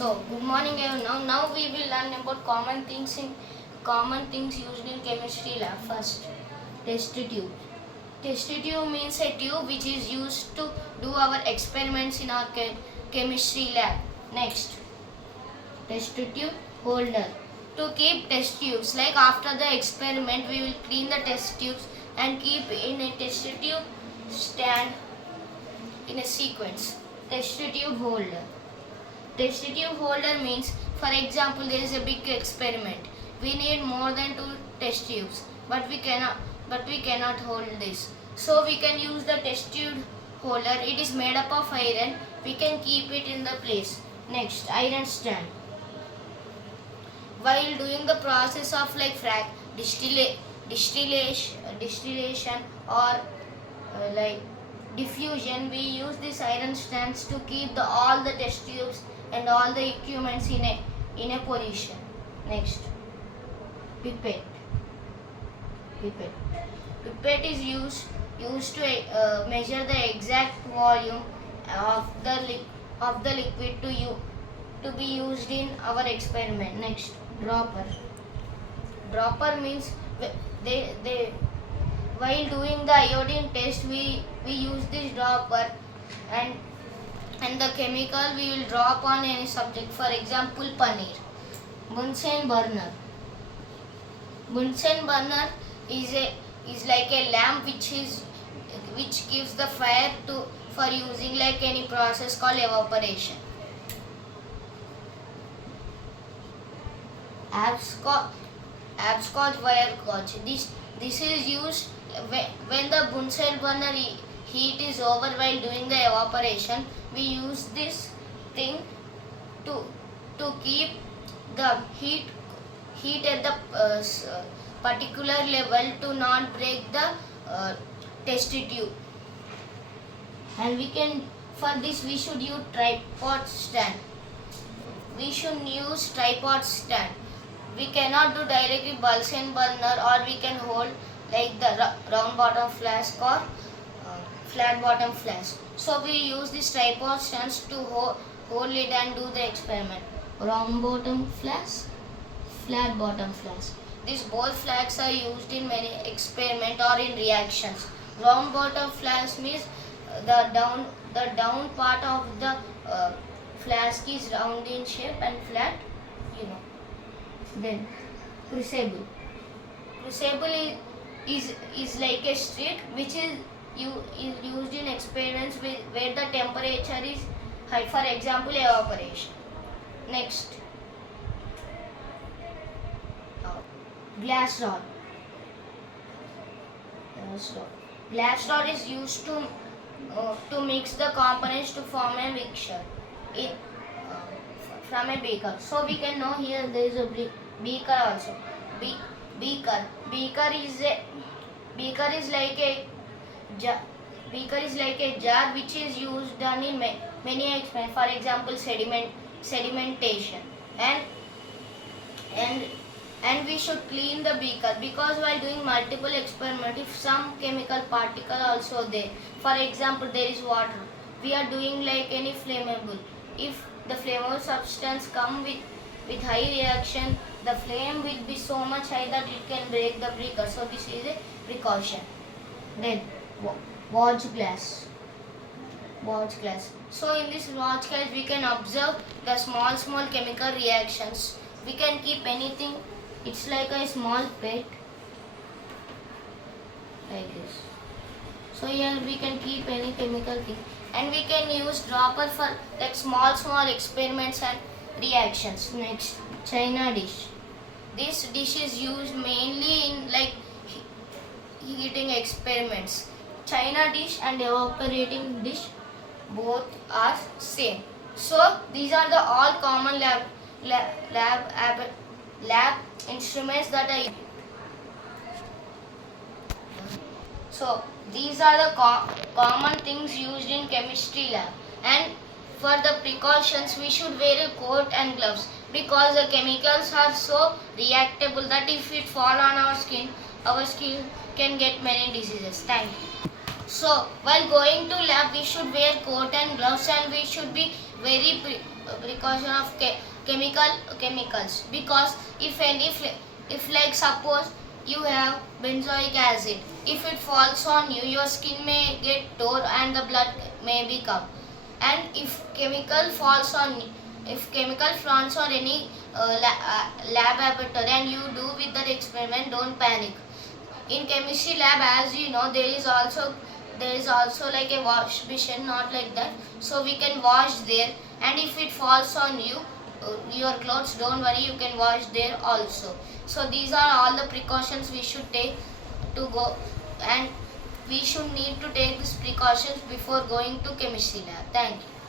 Good morning everyone. Now we will learn about common things used in chemistry lab. First, test tube. Test tube means a tube which is used to do our experiments in our chemistry lab. Next, test tube holder. To keep test tubes, like after the experiment, we will clean the test tubes and keep in a test tube stand in a sequence. Test tube holder. Test tube holder means, for example, there is a big experiment. We need more than 2 test tubes, but we cannot hold this. So we can use the test tube holder. It is made up of iron. We can keep it in the place. Next, iron stand. While doing the process of like distillation or like diffusion, we use these iron stands to keep all the test tubes and all the equipments in a position. Next, pipette. Pipette is used to measure the exact volume of the liquid to be used in our experiment. Next, dropper. Dropper means while doing the iodine test, we use this dropper and the chemical we will drop on any subject. For example, paneer. Bunsen burner. Bunsen burner is like a lamp which gives the fire for using like any process called evaporation. Abscotch wire gauge. This is used when the Bunsen burner heat is over while doing the evaporation. We use this thing to keep the heat at the particular level to not break the test tube. And for this we should use tripod stand. We should use tripod stand. We cannot do directly Bunsen burner, or we can hold like the round bottom flask or flat bottom flask. So we use these tripod stands to hold it and do the experiment. Round bottom flask, flat bottom flask. These both flasks are used in many experiments or in reactions. Round bottom flask means the down part of the flask is round in shape and flat, Then crucible. Crucible is like a street which is used in experiments where the temperature is high, for example evaporation. Next, glass rod. Glass rod is used to mix the components to form a mixture from a beaker. So we can know here there is a beaker also. Beaker is like a jar which is used done in many experiments. For example, sedimentation and we should clean the beaker, because while doing multiple experiments, if some chemical particle also there, for example there is water, we are doing like any flammable. If the flammable substance come with high reaction, the flame will be so much high that it can break the beaker. So this is a precaution. Then watch glass. So in this watch glass we can observe the small chemical reactions. We can keep anything. It's like a small plate like this. So here we can keep any chemical thing, and we can use dropper for like small experiments and reactions. Next, China dish. This dish is used mainly in like heating experiments. China dish and evaporating dish both are same. So these are the all common lab instruments that are. So these are the common things used in chemistry lab. And for the precautions, we should wear a coat and gloves, because the chemicals are so reactable that if it fall on our skin can get many diseases. Thank you. So while going to lab, we should wear coat and gloves, and we should be very precaution of chemicals, because if like suppose you have benzoic acid, if it falls on you, your skin may get tore and the blood may become. And if chemical falls on any lab laboratory and you do with that experiment, don't panic. In chemistry lab, as you know, there is also like a wash basin, not like that, so we can wash there. And if it falls on you, your clothes, don't worry, you can wash there also. So these are all the precautions we should take to go, and we should need to take these precautions before going to chemistry lab. Thank you.